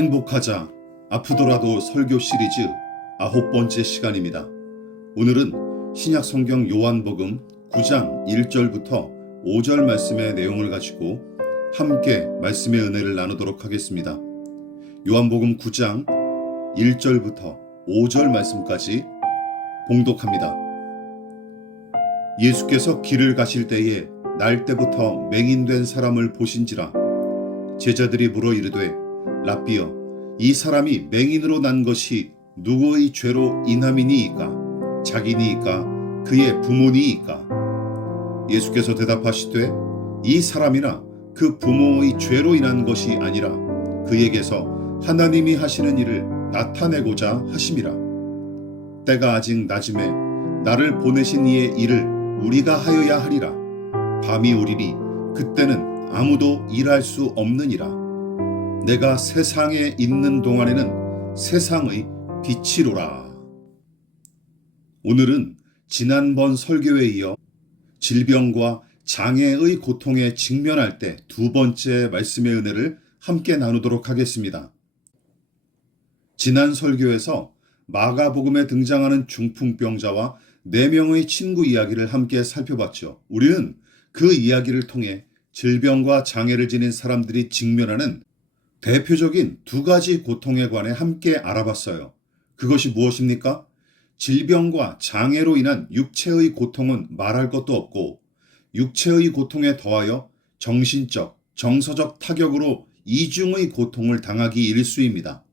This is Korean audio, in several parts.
행복하자 아프더라도 설교 시리즈 9번째 시간입니다. 오늘은 신약 성경 요한복음 9장 1절부터 5절 말씀의 내용을 가지고 함께 말씀의 은혜를 나누도록 하겠습니다. 요한복음 9장 1절부터 5절 말씀까지 봉독합니다. 예수께서 길을 가실 때에 날 때부터 맹인된 사람을 보신지라. 제자들이 물어 이르되 랍비여, 이 사람이 맹인으로 난 것이 누구의 죄로 인함이니이까? 자기니이까? 그의 부모니이까? 예수께서 대답하시되 이 사람이나 그 부모의 죄로 인한 것이 아니라 그에게서 하나님이 하시는 일을 나타내고자 하심이라. 때가 아직 낮음에 나를 보내신 이의 일을 우리가 하여야 하리라. 밤이 오리니 그때는 아무도 일할 수 없느니라. 내가 세상에 있는 동안에는 세상의 빛이로라. 오늘은 지난번 설교에 이어 질병과 장애의 고통에 직면할 때 두 번째 말씀의 은혜를 함께 나누도록 하겠습니다. 지난 설교에서 마가복음에 등장하는 중풍병자와 4명의 친구 이야기를 함께 살펴봤죠. 우리는 그 이야기를 통해 질병과 장애를 지닌 사람들이 직면하는 대표적인 두 가지 고통에 관해 함께 알아봤어요. 그것이 무엇입니까? 질병과 장애로 인한 육체의 고통은 말할 것도 없고, 육체의 고통에 더하여 정신적, 정서적 타격으로 이중의 고통을 당하기 일쑤입니다.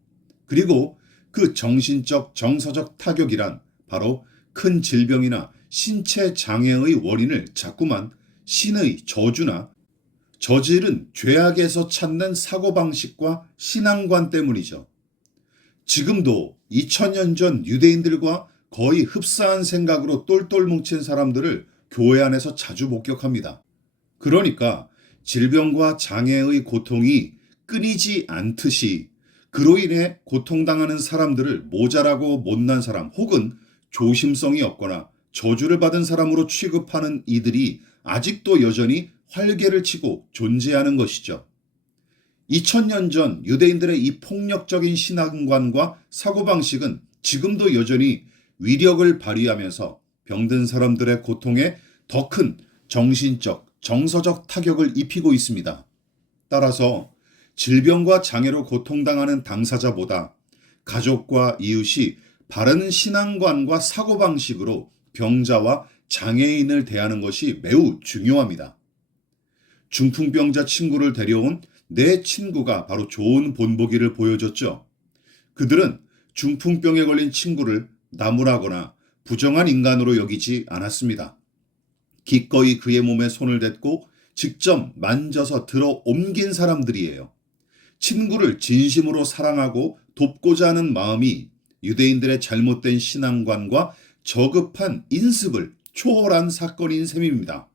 그리고 그 정신적, 정서적 타격이란 바로 큰 질병이나 신체 장애의 원인을 자꾸만 신의 저주나 저지른 죄악에서 찾는 사고방식과 신앙관 때문이죠. 지금도 2000년 전 유대인들과 거의 흡사한 생각으로 똘똘 뭉친 사람들을 교회 안에서 자주 목격합니다. 그러니까 질병과 장애의 고통이 끊이지 않듯이 그로 인해 고통당하는 사람들을 모자라고 못난 사람 혹은 조심성이 없거나 저주를 받은 사람으로 취급하는 이들이 아직도 여전히 활개를 치고 존재하는 것이죠. 2000년 전 유대인들의 이 폭력적인 신앙관과 사고방식은 지금도 여전히 위력을 발휘하면서 병든 사람들의 고통에 더 큰 정신적, 정서적 타격을 입히고 있습니다. 따라서 질병과 장애로 고통당하는 당사자보다 가족과 이웃이 바른 신앙관과 사고방식으로 병자와 장애인을 대하는 것이 매우 중요합니다. 중풍병자 친구를 데려온 내 친구가 바로 좋은 본보기를 보여줬죠. 그들은 중풍병에 걸린 친구를 나무라거나 부정한 인간으로 여기지 않았습니다. 기꺼이 그의 몸에 손을 댔고 직접 만져서 들어 옮긴 사람들이에요. 친구를 진심으로 사랑하고 돕고자 하는 마음이 유대인들의 잘못된 신앙관과 저급한 인습을 초월한 사건인 셈입니다.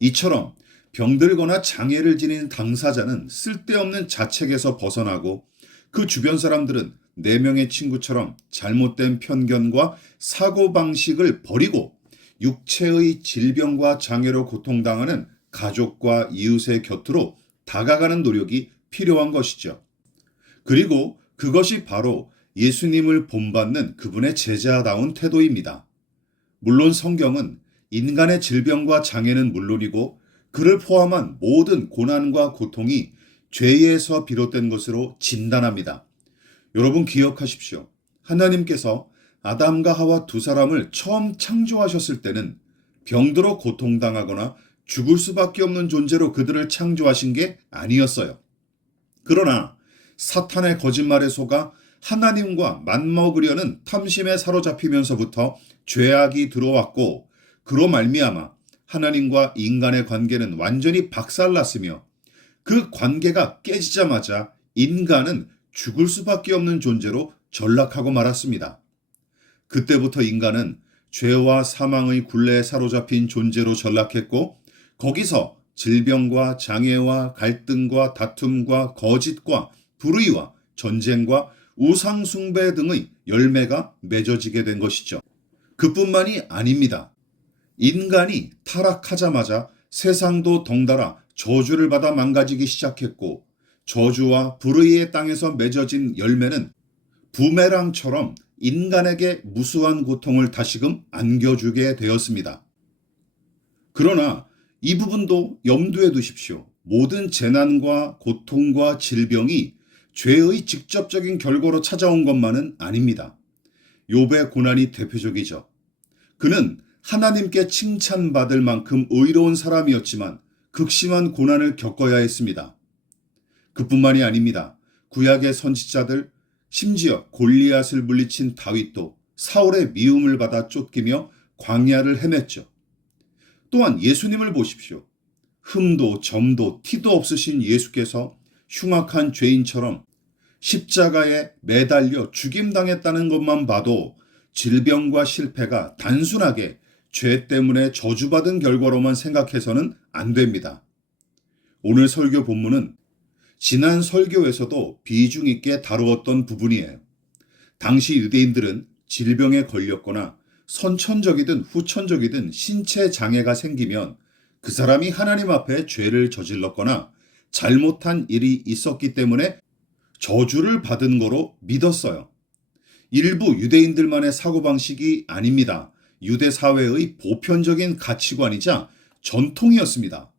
이처럼 병들거나 장애를 지닌 당사자는 쓸데없는 자책에서 벗어나고 그 주변 사람들은 4명의 친구처럼 잘못된 편견과 사고방식을 버리고 육체의 질병과 장애로 고통당하는 가족과 이웃의 곁으로 다가가는 노력이 필요한 것이죠. 그리고 그것이 바로 예수님을 본받는 그분의 제자다운 태도입니다. 물론 성경은 인간의 질병과 장애는 물론이고 그를 포함한 모든 고난과 고통이 죄에서 비롯된 것으로 진단합니다. 여러분 기억하십시오. 하나님께서 아담과 하와 두 사람을 처음 창조하셨을 때는 병들어 고통당하거나 죽을 수밖에 없는 존재로 그들을 창조하신 게 아니었어요. 그러나 사탄의 거짓말에 속아 하나님과 맞먹으려는 탐심에 사로잡히면서부터 죄악이 들어왔고 그로 말미암아 하나님과 인간의 관계는 완전히 박살났으며 그 관계가 깨지자마자 인간은 죽을 수밖에 없는 존재로 전락하고 말았습니다. 그때부터 인간은 죄와 사망의 굴레에 사로잡힌 존재로 전락했고 거기서 질병과 장애와 갈등과 다툼과 거짓과 불의와 전쟁과 우상숭배 등의 열매가 맺어지게 된 것이죠. 그뿐만이 아닙니다. 인간이 타락하자마자 세상도 덩달아 저주를 받아 망가지기 시작했고 저주와 불의의 땅에서 맺어진 열매는 부메랑처럼 인간에게 무수한 고통을 다시금 안겨주게 되었습니다. 그러나 이 부분도 염두에 두십시오. 모든 재난과 고통과 질병이 죄의 직접적인 결과로 찾아온 것만은 아닙니다. 욥의 고난이 대표적이죠. 그는 하나님께 칭찬받을 만큼 의로운 사람이었지만 극심한 고난을 겪어야 했습니다. 그뿐만이 아닙니다. 구약의 선지자들, 심지어 골리앗을 물리친 다윗도 사울의 미움을 받아 쫓기며 광야를 헤맸죠. 또한 예수님을 보십시오. 흠도 점도 티도 없으신 예수께서 흉악한 죄인처럼 십자가에 매달려 죽임당했다는 것만 봐도 질병과 실패가 단순하게 죄 때문에 저주받은 결과로만 생각해서는 안 됩니다. 오늘 설교 본문은 지난 설교에서도 비중 있게 다루었던 부분이에요. 당시 유대인들은 질병에 걸렸거나 선천적이든 후천적이든 신체 장애가 생기면 그 사람이 하나님 앞에 죄를 저질렀거나 잘못한 일이 있었기 때문에 저주를 받은 거로 믿었어요. 일부 유대인들만의 사고방식이 아닙니다. 유대 사회의 보편적인 가치관이자 전통이었습니다.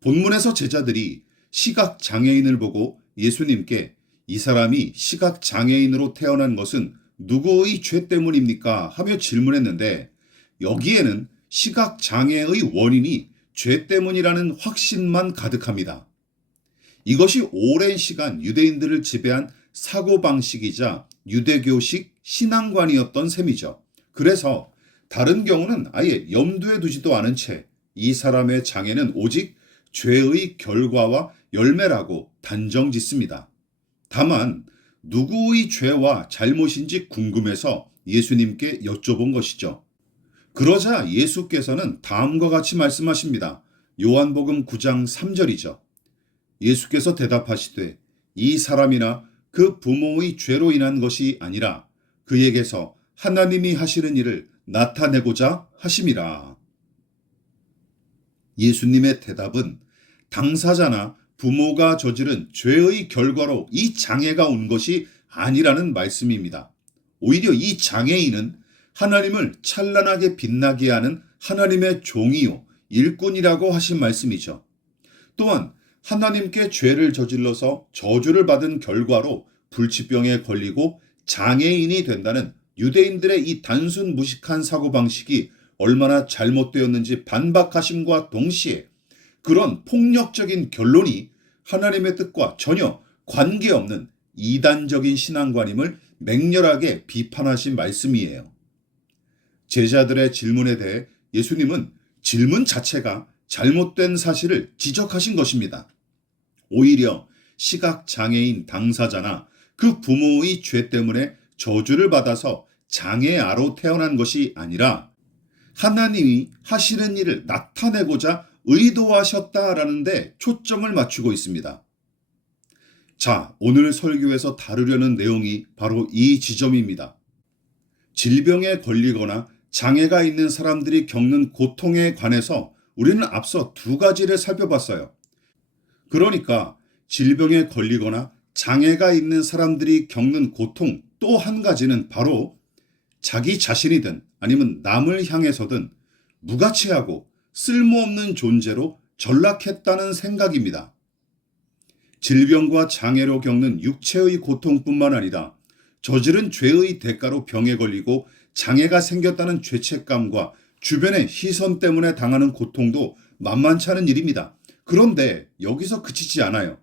본문에서 제자들이 시각장애인을 보고 예수님께 이 사람이 시각장애인으로 태어난 것은 누구의 죄 때문입니까? 하며 질문했는데 여기에는 시각장애의 원인이 죄 때문이라는 확신만 가득합니다. 이것이 오랜 시간 유대인들을 지배한 사고방식이자 유대교식 신앙관이었던 셈이죠. 그래서 다른 경우는 아예 염두에 두지도 않은 채 이 사람의 장애는 오직 죄의 결과와 열매라고 단정 짓습니다. 다만 누구의 죄와 잘못인지 궁금해서 예수님께 여쭤본 것이죠. 그러자 예수께서는 다음과 같이 말씀하십니다. 요한복음 9장 3절이죠. 예수께서 대답하시되 이 사람이나 그 부모의 죄로 인한 것이 아니라 그에게서 하나님이 하시는 일을 나타내고자 하심이라. 예수님의 대답은 당사자나 부모가 저지른 죄의 결과로 이 장애가 온 것이 아니라는 말씀입니다. 오히려 이 장애인은 하나님을 찬란하게 빛나게 하는 하나님의 종이요, 일꾼이라고 하신 말씀이죠. 또한 하나님께 죄를 저질러서 저주를 받은 결과로 불치병에 걸리고 장애인이 된다는 유대인들의 이 단순 무식한 사고방식이 얼마나 잘못되었는지 반박하심과 동시에 그런 폭력적인 결론이 하나님의 뜻과 전혀 관계없는 이단적인 신앙관임을 맹렬하게 비판하신 말씀이에요. 제자들의 질문에 대해 예수님은 질문 자체가 잘못된 사실을 지적하신 것입니다. 오히려 시각장애인 당사자나 그 부모의 죄 때문에 저주를 받아서 장애아로 태어난 것이 아니라 하나님이 하시는 일을 나타내고자 의도하셨다라는 데 초점을 맞추고 있습니다. 자, 오늘 설교에서 다루려는 내용이 바로 이 지점입니다. 질병에 걸리거나 장애가 있는 사람들이 겪는 고통에 관해서 우리는 앞서 두 가지를 살펴봤어요. 그러니까 질병에 걸리거나 장애가 있는 사람들이 겪는 고통 또 한 가지는 바로 자기 자신이든 아니면 남을 향해서든 무가치하고 쓸모없는 존재로 전락했다는 생각입니다. 질병과 장애로 겪는 육체의 고통뿐만 아니라 저지른 죄의 대가로 병에 걸리고 장애가 생겼다는 죄책감과 주변의 시선 때문에 당하는 고통도 만만치 않은 일입니다. 그런데 여기서 그치지 않아요.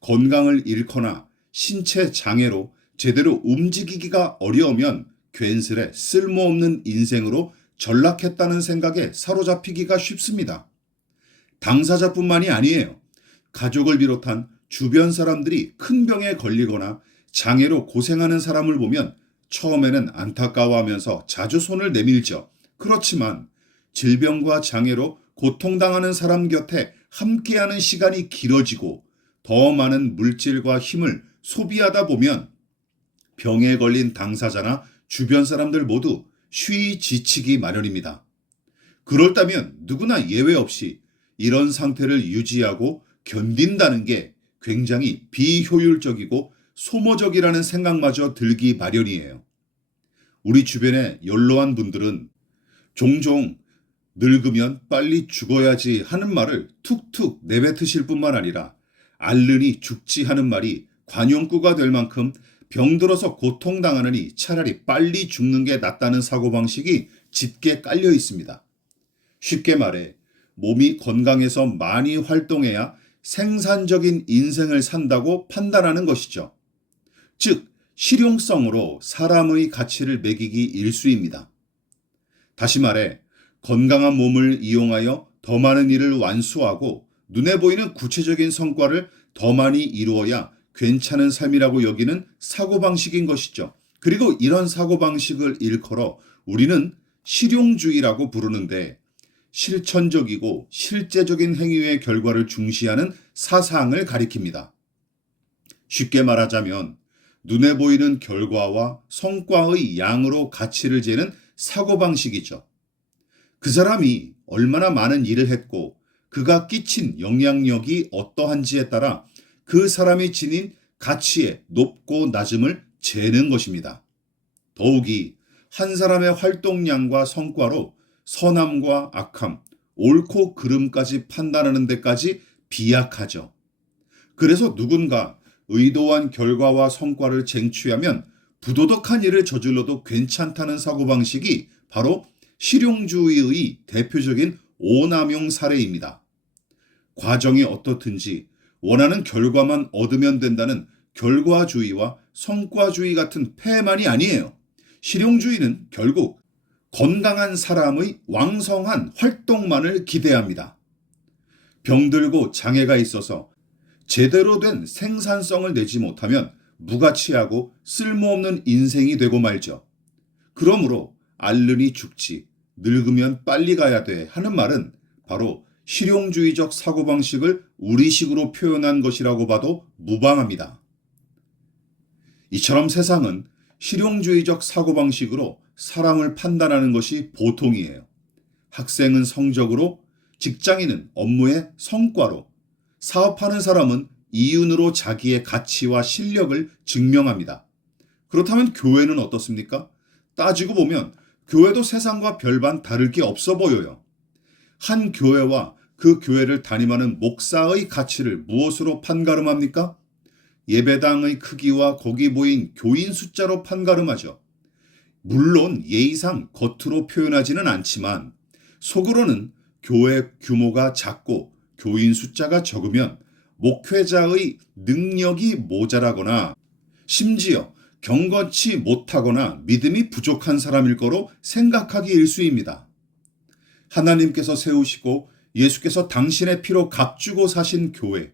건강을 잃거나 신체 장애로 제대로 움직이기가 어려우면 괜스레 쓸모없는 인생으로 전락했다는 생각에 사로잡히기가 쉽습니다. 당사자뿐만이 아니에요. 가족을 비롯한 주변 사람들이 큰 병에 걸리거나 장애로 고생하는 사람을 보면 처음에는 안타까워하면서 자주 손을 내밀죠. 그렇지만 질병과 장애로 고통당하는 사람 곁에 함께하는 시간이 길어지고 더 많은 물질과 힘을 소비하다 보면 병에 걸린 당사자나 주변 사람들 모두 쉬이 지치기 마련입니다. 그렇다면 누구나 예외 없이 이런 상태를 유지하고 견딘다는 게 굉장히 비효율적이고 소모적이라는 생각마저 들기 마련이에요. 우리 주변의 연로한 분들은 종종 늙으면 빨리 죽어야지 하는 말을 툭툭 내뱉으실 뿐만 아니라 앓으니 죽지 하는 말이 관용구가 될 만큼 병들어서 고통당하느니 차라리 빨리 죽는 게 낫다는 사고방식이 짙게 깔려 있습니다. 쉽게 말해 몸이 건강해서 많이 활동해야 생산적인 인생을 산다고 판단하는 것이죠. 즉, 실용성으로 사람의 가치를 매기기 일쑤입니다. 다시 말해 건강한 몸을 이용하여 더 많은 일을 완수하고 눈에 보이는 구체적인 성과를 더 많이 이루어야 괜찮은 삶이라고 여기는 사고방식인 것이죠. 그리고 이런 사고방식을 일컬어 우리는 실용주의라고 부르는데 실천적이고 실제적인 행위의 결과를 중시하는 사상을 가리킵니다. 쉽게 말하자면 눈에 보이는 결과와 성과의 양으로 가치를 재는 사고방식이죠. 그 사람이 얼마나 많은 일을 했고 그가 끼친 영향력이 어떠한지에 따라 그 사람이 지닌 가치의 높고 낮음을 재는 것입니다. 더욱이 한 사람의 활동량과 성과로 선함과 악함, 옳고 그름까지 판단하는 데까지 비약하죠. 그래서 누군가 의도한 결과와 성과를 쟁취하면 부도덕한 일을 저질러도 괜찮다는 사고방식이 바로 실용주의의 대표적인 오남용 사례입니다. 과정이 어떻든지 원하는 결과만 얻으면 된다는 결과주의와 성과주의 같은 폐만이 아니에요. 실용주의는 결국 건강한 사람의 왕성한 활동만을 기대합니다. 병들고 장애가 있어서 제대로 된 생산성을 내지 못하면 무가치하고 쓸모없는 인생이 되고 말죠. 그러므로 앓으니 죽지, 늙으면 빨리 가야 돼 하는 말은 바로 실용주의적 사고방식을 우리식으로 표현한 것이라고 봐도 무방합니다. 이처럼 세상은 실용주의적 사고방식으로 사람을 판단하는 것이 보통이에요. 학생은 성적으로, 직장인은 업무의 성과로, 사업하는 사람은 이윤으로 자기의 가치와 실력을 증명합니다. 그렇다면 교회는 어떻습니까? 따지고 보면 교회도 세상과 별반 다를 게 없어 보여요. 한 교회와 그 교회를 담임하는 목사의 가치를 무엇으로 판가름합니까? 예배당의 크기와 거기 모인 교인 숫자로 판가름하죠. 물론 예의상 겉으로 표현하지는 않지만 속으로는 교회 규모가 작고 교인 숫자가 적으면 목회자의 능력이 모자라거나 심지어 경건치 못하거나 믿음이 부족한 사람일 거로 생각하기 일쑤입니다. 하나님께서 세우시고 예수께서 당신의 피로 값주고 사신 교회,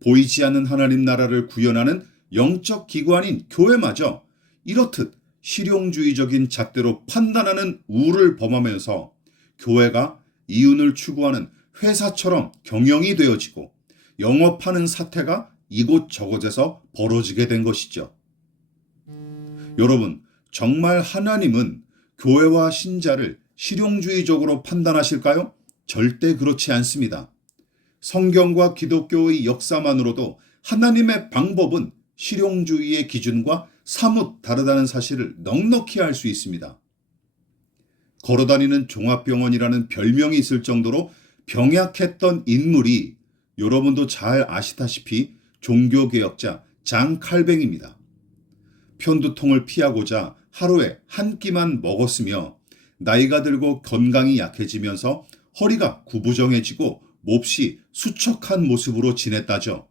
보이지 않는 하나님 나라를 구현하는 영적 기관인 교회마저 이렇듯 실용주의적인 잣대로 판단하는 우를 범하면서 교회가 이윤을 추구하는 회사처럼 경영이 되어지고 영업하는 사태가 이곳저곳에서 벌어지게 된 것이죠. 여러분, 정말 하나님은 교회와 신자를 실용주의적으로 판단하실까요? 절대 그렇지 않습니다. 성경과 기독교의 역사만으로도 하나님의 방법은 실용주의의 기준과 사뭇 다르다는 사실을 넉넉히 알 수 있습니다. 걸어다니는 종합병원이라는 별명이 있을 정도로 병약했던 인물이 여러분도 잘 아시다시피 종교개혁자 장 칼뱅입니다. 편두통을 피하고자 하루에 한 끼만 먹었으며 나이가 들고 건강이 약해지면서 허리가 구부정해지고 몹시 수척한 모습으로 지냈다죠.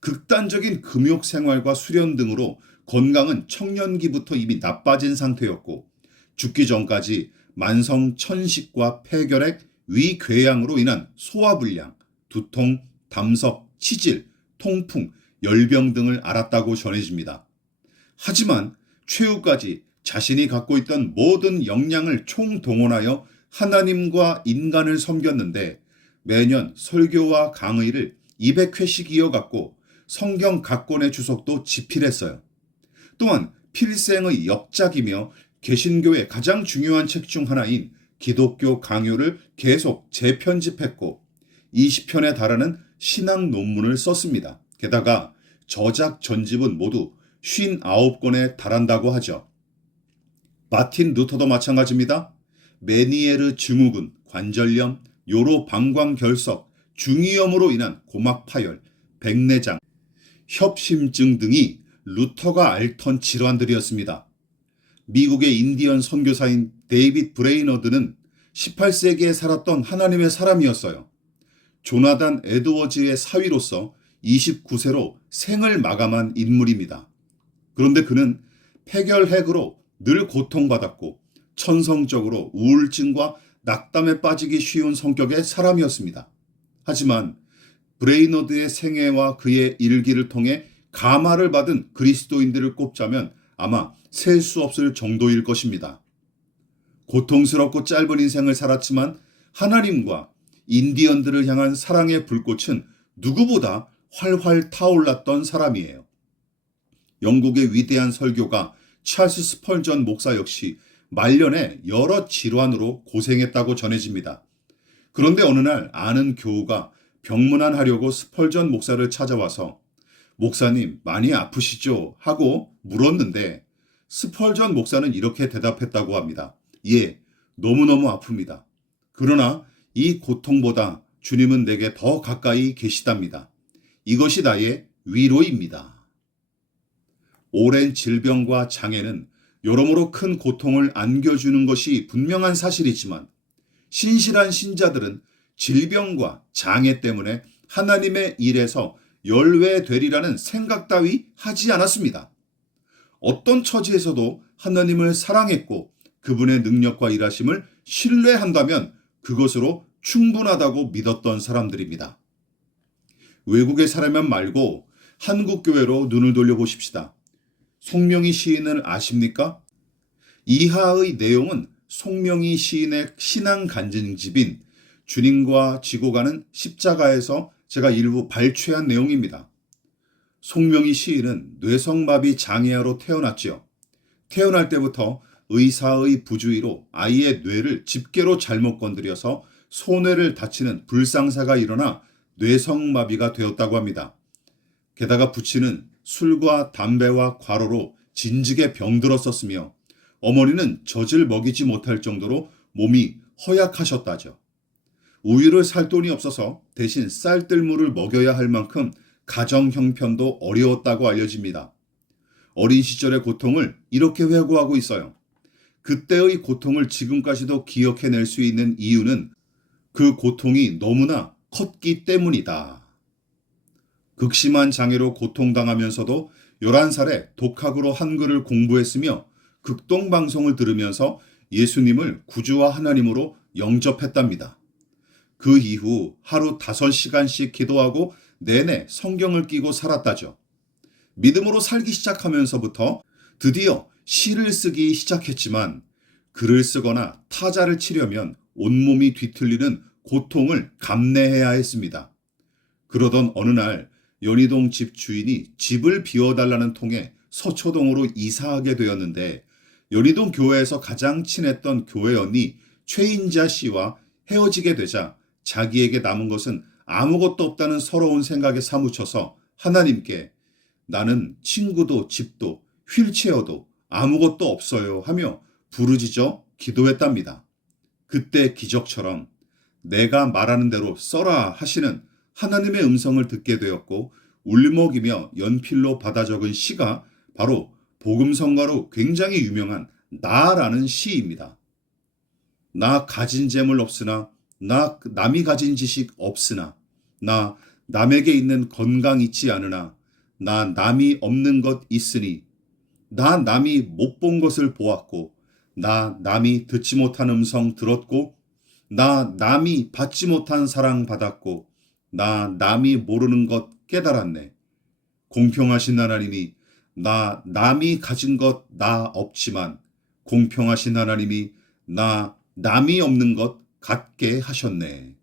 극단적인 금욕 생활과 수련 등으로 건강은 청년기부터 이미 나빠진 상태였고 죽기 전까지 만성 천식과 폐결핵, 위궤양으로 인한 소화불량, 두통, 담석, 치질, 통풍, 열병 등을 앓았다고 전해집니다. 하지만 최후까지 자신이 갖고 있던 모든 역량을 총동원하여 하나님과 인간을 섬겼는데 매년 설교와 강의를 200회씩 이어갔고 성경 각 권의 주석도 집필했어요. 또한 필생의 역작이며 개신교의 가장 중요한 책 중 하나인 기독교 강요를 계속 재편집했고 20편에 달하는 신학 논문을 썼습니다. 게다가 저작 전집은 모두 59권에 달한다고 하죠. 마틴 루터도 마찬가지입니다. 메니에르 증후군, 관절염, 요로 방광결석, 중이염으로 인한 고막 파열, 백내장, 협심증 등이 루터가 앓던 질환들이었습니다. 미국의 인디언 선교사인 데이빗 브레이너드는 18세기에 살았던 하나님의 사람이었어요. 조나단 에드워즈의 사위로서 29세로 생을 마감한 인물입니다. 그런데 그는 폐결핵으로 늘 고통받았고 천성적으로 우울증과 낙담에 빠지기 쉬운 성격의 사람이었습니다. 하지만 브레이너드의 생애와 그의 일기를 통해 감화를 받은 그리스도인들을 꼽자면 아마 셀 수 없을 정도일 것입니다. 고통스럽고 짧은 인생을 살았지만 하나님과 인디언들을 향한 사랑의 불꽃은 누구보다 활활 타올랐던 사람이에요. 영국의 위대한 설교가 찰스 스펄전 목사 역시 말년에 여러 질환으로 고생했다고 전해집니다. 그런데 어느 날 아는 교우가 병문안하려고 스펄전 목사를 찾아와서 목사님 많이 아프시죠? 하고 물었는데 스펄전 목사는 이렇게 대답했다고 합니다. 예, 너무너무 아픕니다. 그러나 이 고통보다 주님은 내게 더 가까이 계시답니다. 이것이 나의 위로입니다. 오랜 질병과 장애는 여러모로 큰 고통을 안겨주는 것이 분명한 사실이지만 신실한 신자들은 질병과 장애 때문에 하나님의 일에서 열외되리라는 생각 따위 하지 않았습니다. 어떤 처지에서도 하나님을 사랑했고 그분의 능력과 일하심을 신뢰한다면 그것으로 충분하다고 믿었던 사람들입니다. 외국에 살면 말고 한국 교회로 눈을 돌려보십시다. 송명희 시인을 아십니까? 이하의 내용은 송명희 시인의 신앙 간증집인 주님과 지고 가는 십자가에서 제가 일부 발췌한 내용입니다. 송명희 시인은 뇌성마비 장애아로 태어났지요. 태어날 때부터 의사의 부주의로 아이의 뇌를 집게로 잘못 건드려서 소뇌를 다치는 불상사가 일어나 뇌성마비가 되었다고 합니다. 게다가 부친은 술과 담배와 과로로 진즉에 병들었었으며 어머니는 젖을 먹이지 못할 정도로 몸이 허약하셨다죠. 우유를 살 돈이 없어서 대신 쌀뜨물을 먹여야 할 만큼 가정 형편도 어려웠다고 알려집니다. 어린 시절의 고통을 이렇게 회고하고 있어요. 그때의 고통을 지금까지도 기억해낼 수 있는 이유는 그 고통이 너무나 컸기 때문이다. 극심한 장애로 고통당하면서도 11살에 독학으로 한글을 공부했으며 극동방송을 들으면서 예수님을 구주와 하나님으로 영접했답니다. 그 이후 하루 5시간씩 기도하고 내내 성경을 끼고 살았다죠. 믿음으로 살기 시작하면서부터 드디어 시를 쓰기 시작했지만 글을 쓰거나 타자를 치려면 온몸이 뒤틀리는 고통을 감내해야 했습니다. 그러던 어느 날 연희동 집 주인이 집을 비워달라는 통에 서초동으로 이사하게 되었는데 연희동 교회에서 가장 친했던 교회 언니 최인자 씨와 헤어지게 되자 자기에게 남은 것은 아무것도 없다는 서러운 생각에 사무쳐서 하나님께 나는 친구도 집도 휠체어도 아무것도 없어요 하며 부르짖어 기도했답니다. 그때 기적처럼 내가 말하는 대로 써라 하시는 하나님의 음성을 듣게 되었고 울먹이며 연필로 받아 적은 시가 바로 복음성가로 굉장히 유명한 나라는 시입니다. 나 가진 재물 없으나 나 남이 가진 지식 없으나 나 남에게 있는 건강 있지 않으나 나 남이 없는 것 있으니 나 남이 못 본 것을 보았고 나 남이 듣지 못한 음성 들었고 나 남이 받지 못한 사랑 받았고 나 남이 모르는 것 깨달았네. 공평하신 하나님이 나 남이 가진 것 나 없지만 공평하신 하나님이 나 남이 없는 것 갖게 하셨네.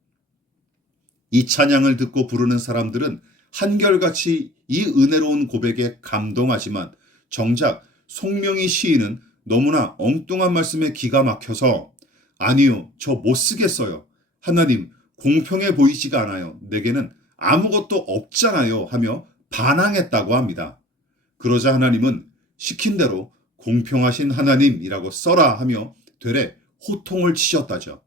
이 찬양을 듣고 부르는 사람들은 한결같이 이 은혜로운 고백에 감동하지만 정작 송명희 시인은 너무나 엉뚱한 말씀에 기가 막혀서 아니요, 저 못 쓰겠어요. 하나님, 공평해 보이지가 않아요. 내게는 아무것도 없잖아요. 하며 반항했다고 합니다. 그러자 하나님은 시킨 대로 공평하신 하나님이라고 써라 하며 되레 호통을 치셨다죠.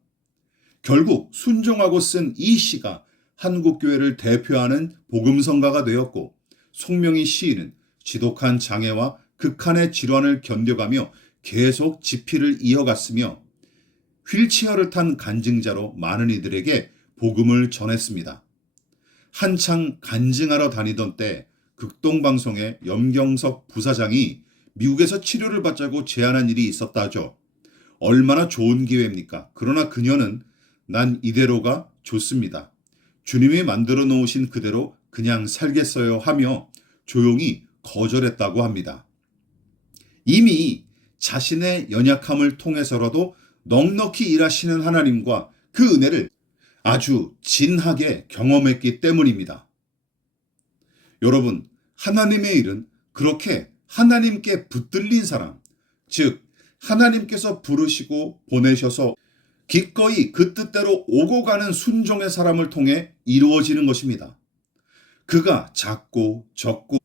결국 순종하고 쓴 이 시가 한국교회를 대표하는 복음성가가 되었고, 송명희 시인은 지독한 장애와 극한의 질환을 견뎌가며 계속 집필을 이어갔으며 휠체어를 탄 간증자로 많은 이들에게 복음을 전했습니다. 한창 간증하러 다니던 때 극동방송의 염경석 부사장이 미국에서 치료를 받자고 제안한 일이 있었다죠. 얼마나 좋은 기회입니까? 그러나 그녀는 난 이대로가 좋습니다. 주님이 만들어 놓으신 그대로 그냥 살겠어요 하며 조용히 거절했다고 합니다. 이미 자신의 연약함을 통해서라도 넉넉히 일하시는 하나님과 그 은혜를 아주 진하게 경험했기 때문입니다. 여러분, 하나님의 일은 그렇게 하나님께 붙들린 사람, 즉 하나님께서 부르시고 보내셔서 기꺼이 그 뜻대로 오고 가는 순종의 사람을 통해 이루어지는 것입니다. 그가 작고 적고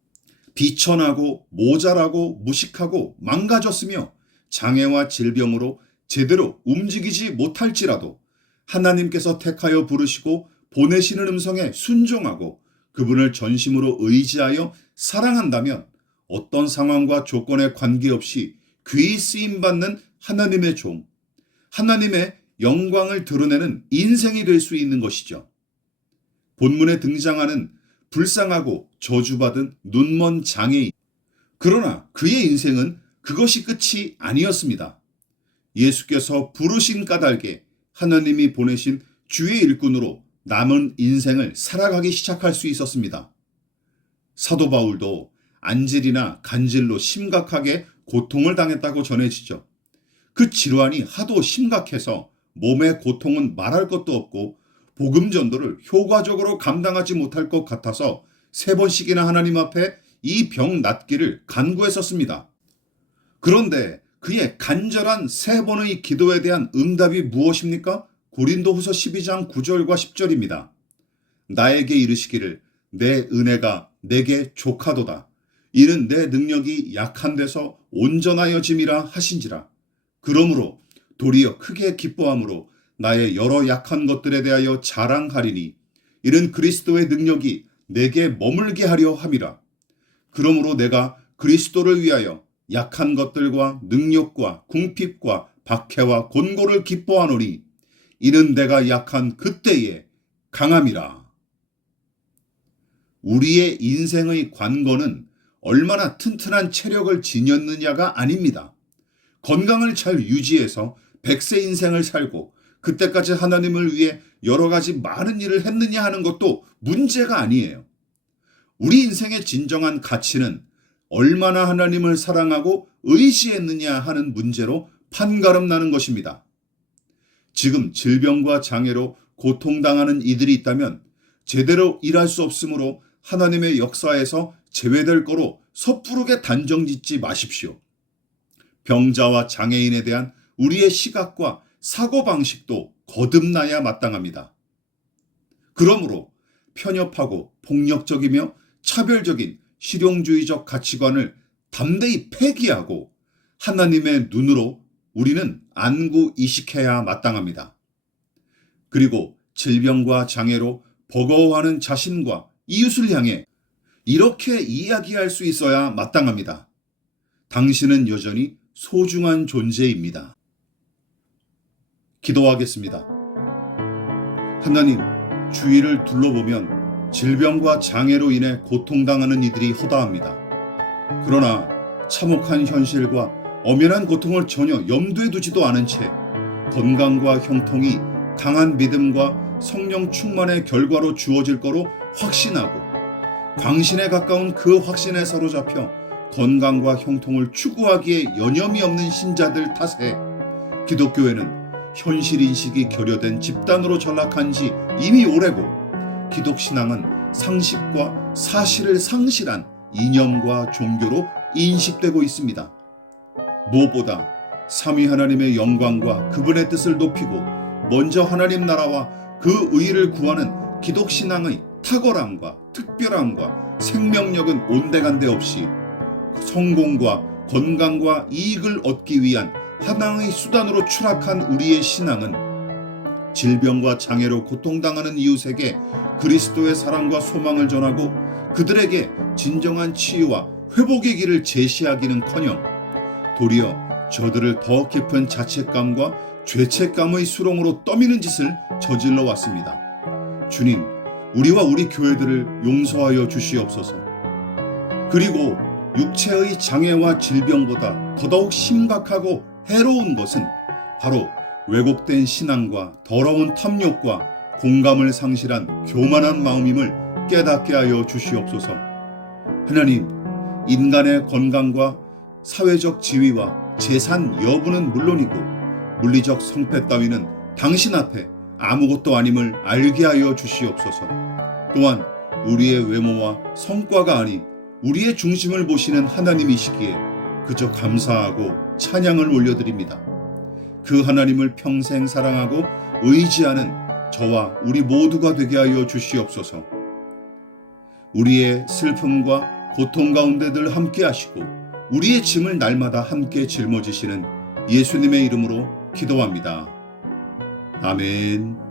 비천하고 모자라고 무식하고 망가졌으며 장애와 질병으로 제대로 움직이지 못할지라도 하나님께서 택하여 부르시고 보내시는 음성에 순종하고 그분을 전심으로 의지하여 사랑한다면 어떤 상황과 조건에 관계없이 귀히 쓰임받는 하나님의 종, 하나님의 영광을 드러내는 인생이 될 수 있는 것이죠. 본문에 등장하는 불쌍하고 저주받은 눈먼 장애인. 그러나 그의 인생은 그것이 끝이 아니었습니다. 예수께서 부르신 까닭에 하나님이 보내신 주의 일꾼으로 남은 인생을 살아가기 시작할 수 있었습니다. 사도 바울도 안질이나 간질로 심각하게 고통을 당했다고 전해지죠. 그 질환이 하도 심각해서 몸의 고통은 말할 것도 없고 복음 전도를 효과적으로 감당하지 못할 것 같아서 3번씩이나 하나님 앞에 이 병 낫기를 간구했었습니다. 그런데 그의 간절한 3번의 기도에 대한 응답이 무엇입니까? 고린도후서 12장 9절과 10절입니다. 나에게 이르시기를 내 은혜가 내게 족하도다. 이는 내 능력이 약한 데서 온전하여짐이라 하신지라. 그러므로 도리어 크게 기뻐함으로 나의 여러 약한 것들에 대하여 자랑하리니 이는 그리스도의 능력이 내게 머물게 하려 함이라. 그러므로 내가 그리스도를 위하여 약한 것들과 능력과 궁핍과 박해와 곤고를 기뻐하노니 이는 내가 약한 그때에 강함이라. 우리의 인생의 관건은 얼마나 튼튼한 체력을 지녔느냐가 아닙니다. 건강을 잘 유지해서 100세 인생을 살고 그때까지 하나님을 위해 여러 가지 많은 일을 했느냐 하는 것도 문제가 아니에요. 우리 인생의 진정한 가치는 얼마나 하나님을 사랑하고 의지했느냐 하는 문제로 판가름 나는 것입니다. 지금 질병과 장애로 고통당하는 이들이 있다면 제대로 일할 수 없으므로 하나님의 역사에서 제외될 거로 섣부르게 단정짓지 마십시오. 병자와 장애인에 대한 우리의 시각과 사고방식도 거듭나야 마땅합니다. 그러므로 편협하고 폭력적이며 차별적인 실용주의적 가치관을 담대히 폐기하고 하나님의 눈으로 우리는 안구 이식해야 마땅합니다. 그리고 질병과 장애로 버거워하는 자신과 이웃을 향해 이렇게 이야기할 수 있어야 마땅합니다. 당신은 여전히 소중한 존재입니다. 기도하겠습니다. 하나님, 주위를 둘러보면 질병과 장애로 인해 고통당하는 이들이 허다합니다. 그러나 참혹한 현실과 엄연한 고통을 전혀 염두에 두지도 않은 채 건강과 형통이 강한 믿음과 성령 충만의 결과로 주어질 거로 확신하고 광신에 가까운 그 확신에 사로잡혀 건강과 형통을 추구하기에 여념이 없는 신자들 탓에 기독교회는 현실인식이 결여된 집단으로 전락한 지 이미 오래고 기독신앙은 상식과 사실을 상실한 이념과 종교로 인식되고 있습니다. 무엇보다 삼위 하나님의 영광과 그분의 뜻을 높이고 먼저 하나님 나라와 그 의를 구하는 기독신앙의 탁월함과 특별함과 생명력은 온데간데 없이 성공과 건강과 이익을 얻기 위한 하나의 수단으로 추락한 우리의 신앙은 질병과 장애로 고통당하는 이웃에게 그리스도의 사랑과 소망을 전하고 그들에게 진정한 치유와 회복의 길을 제시하기는커녕 도리어 저들을 더 깊은 자책감과 죄책감의 수렁으로 떠미는 짓을 저질러 왔습니다. 주님, 우리와 우리 교회들을 용서하여 주시옵소서. 그리고 육체의 장애와 질병보다 더더욱 심각하고 해로운 것은 바로 왜곡된 신앙과 더러운 탐욕과 공감을 상실한 교만한 마음임을 깨닫게 하여 주시옵소서. 하나님, 인간의 건강과 사회적 지위와 재산 여부는 물론이고 물리적 성패 따위는 당신 앞에 아무것도 아님을 알게 하여 주시옵소서. 또한 우리의 외모와 성과가 아닌 우리의 중심을 보시는 하나님이시기에 그저 감사하고 찬양을 올려드립니다. 그 하나님을 평생 사랑하고 의지하는 저와 우리 모두가 되게 하여 주시옵소서. 우리의 슬픔과 고통 가운데 늘 함께 하시고 우리의 짐을 날마다 함께 짊어지시는 예수님의 이름으로 기도합니다. 아멘.